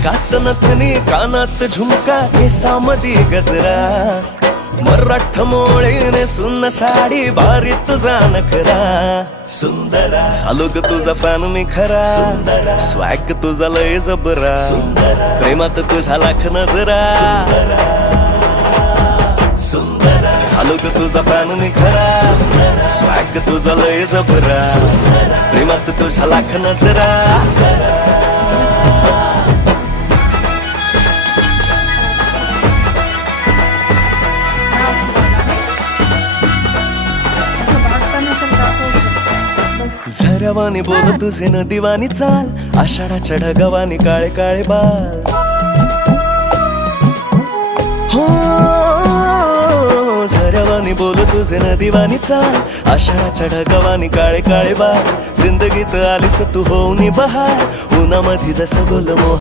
नाकात नथनी कानात झुमका केसामधी गजरा मराठ मोळीने सुन्न साडी भारी तुझा नखरा सुंदरा झालो ग तुझा फॅन मी खरा स्वॅग तुझा लय जबरा प्रेमात तुझा लाख नजरा झालो ग तुझा फॅन मी खरा स्वॅग तुझा लय जबरा प्रेमात तुझा लाख नजरा झऱ्यावानी बोल तुझे नदीवानी चाल आषाढाच्या ढगावानी काळे काळे बाल हो झऱ्यावानी बोल तुझे नदीवानी चाल आषाढाच्या ढगावानी काळे काळे बाल जिंदगीत आलीस तू होऊन बहार उन्हामध्ये जसं बोल मोह